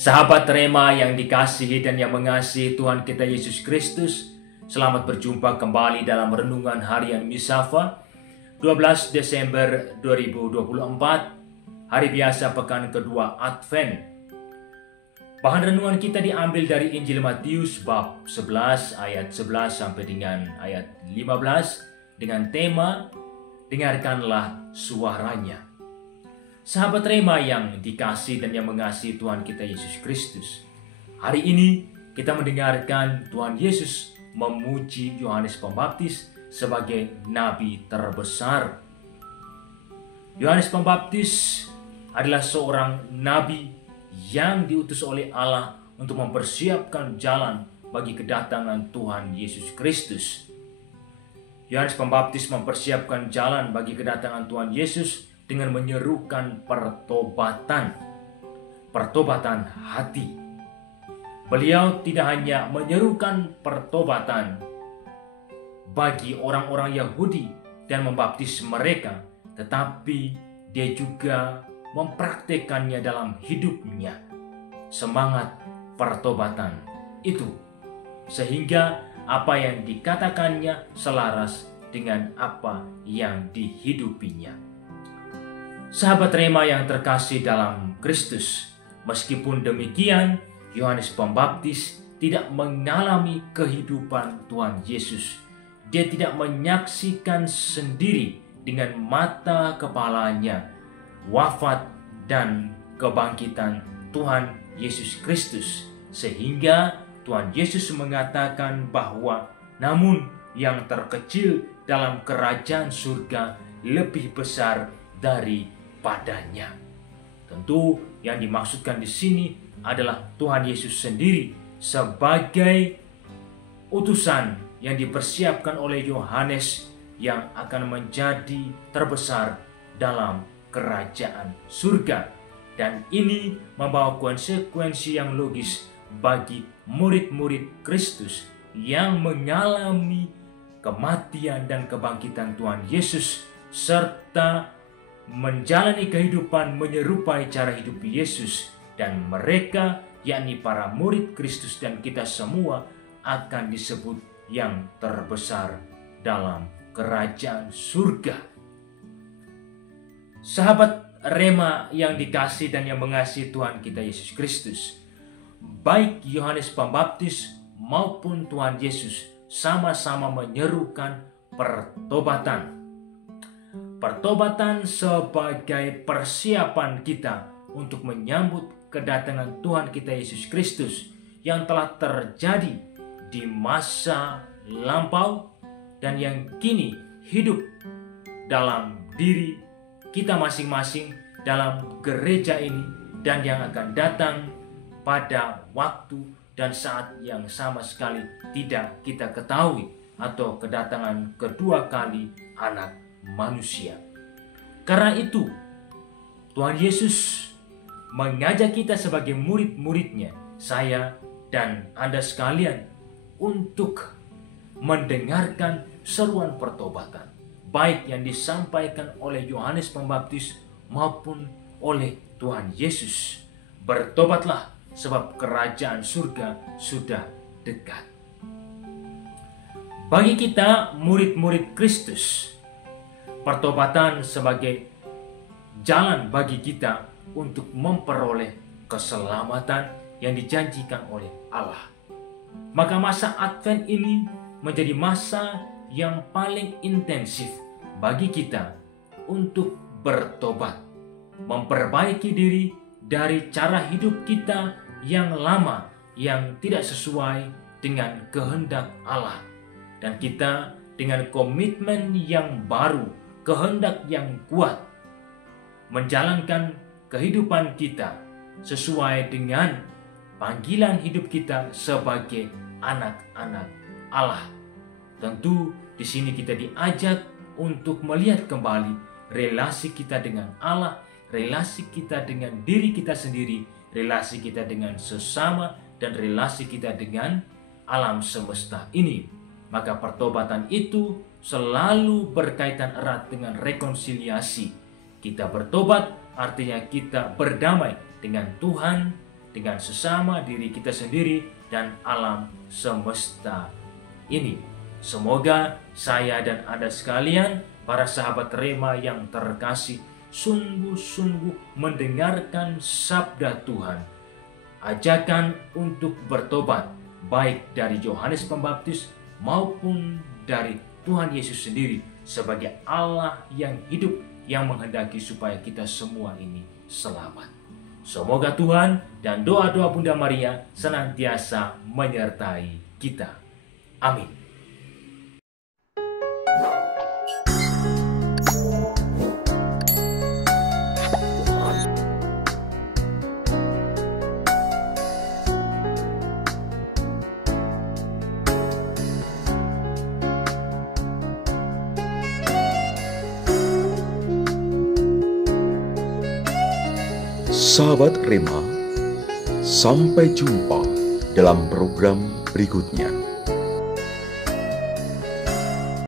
Sahabat Rema yang dikasihi dan yang mengasihi Tuhan kita Yesus Kristus, selamat berjumpa kembali dalam Renungan Harian Misafa 12 Desember 2024, hari biasa pekan kedua Advent. Bahan renungan kita diambil dari Injil Matius bab 11 ayat 11 sampai dengan ayat 15 dengan tema Dengarkanlah Suaranya. Sahabat Rema yang dikasihi dan yang mengasihi Tuhan kita Yesus Kristus, hari ini kita mendengarkan Tuhan Yesus memuji Yohanes Pembaptis sebagai nabi terbesar. Yohanes Pembaptis adalah seorang nabi yang diutus oleh Allah untuk mempersiapkan jalan bagi kedatangan Tuhan Yesus Kristus. Yohanes Pembaptis mempersiapkan jalan bagi kedatangan Tuhan Yesus dengan menyerukan pertobatan hati. Beliau tidak hanya menyerukan pertobatan bagi orang-orang Yahudi dan membaptis mereka, tetapi dia juga mempraktekannya dalam hidupnya, semangat pertobatan itu, sehingga apa yang dikatakannya selaras dengan apa yang dihidupinya. Sahabat Rema yang terkasih dalam Kristus, meskipun demikian, Yohanes Pembaptis tidak mengalami kehidupan Tuhan Yesus. Dia tidak menyaksikan sendiri dengan mata kepalanya wafat dan kebangkitan Tuhan Yesus Kristus, sehingga Tuhan Yesus mengatakan bahwa namun yang terkecil dalam kerajaan surga lebih besar daripadanya. Tentu yang dimaksudkan di sini adalah Tuhan Yesus sendiri sebagai utusan yang dipersiapkan oleh Yohanes yang akan menjadi terbesar dalam kerajaan surga. Dan ini membawa konsekuensi yang logis bagi murid-murid Kristus yang mengalami kematian dan kebangkitan Tuhan Yesus serta menjalani kehidupan menyerupai cara hidup Yesus, dan mereka, yakni para murid Kristus dan kita semua, akan disebut yang terbesar dalam kerajaan surga. Sahabat Rema yang dikasihi dan yang mengasihi Tuhan kita Yesus Kristus, baik Yohanes Pembaptis maupun Tuhan Yesus sama-sama menyerukan pertobatan. Pertobatan sebagai persiapan kita untuk menyambut kedatangan Tuhan kita Yesus Kristus yang telah terjadi di masa lampau dan yang kini hidup dalam diri kita masing-masing dalam gereja ini, dan yang akan datang pada waktu dan saat yang sama sekali tidak kita ketahui, atau kedatangan kedua kali Anak manusia. Karena itu Tuhan Yesus mengajak kita sebagai murid-muridnya, saya dan Anda sekalian, untuk mendengarkan seruan pertobatan, baik yang disampaikan oleh Yohanes Pembaptis maupun oleh Tuhan Yesus. Bertobatlah sebab kerajaan surga sudah dekat. Bagi kita murid-murid Kristus, pertobatan sebagai jalan bagi kita untuk memperoleh keselamatan yang dijanjikan oleh Allah. Maka masa Advent ini menjadi masa yang paling intensif bagi kita untuk bertobat, memperbaiki diri dari cara hidup kita yang lama yang tidak sesuai dengan kehendak Allah, dan kita dengan komitmen yang baru, kehendak yang kuat, menjalankan kehidupan kita sesuai dengan panggilan hidup kita sebagai anak-anak Allah. Tentu di sini kita diajak untuk melihat kembali relasi kita dengan Allah, relasi kita dengan diri kita sendiri, relasi kita dengan sesama, dan relasi kita dengan alam semesta ini. Maka pertobatan itu selalu berkaitan erat dengan rekonsiliasi. Kita bertobat artinya kita berdamai dengan Tuhan dengan sesama diri kita sendiri dan alam semesta ini. Semoga saya dan Anda sekalian, para sahabat Rema yang terkasih, sungguh-sungguh mendengarkan sabda Tuhan, ajakan untuk bertobat, baik dari Yohanes Pembaptis maupun dari Tuhan Yesus sendiri sebagai Allah yang hidup, yang menghendaki supaya kita semua ini selamat. Semoga Tuhan dan doa-doa Bunda Maria senantiasa menyertai kita. Amin. Sahabat Rema, sampai jumpa dalam program berikutnya.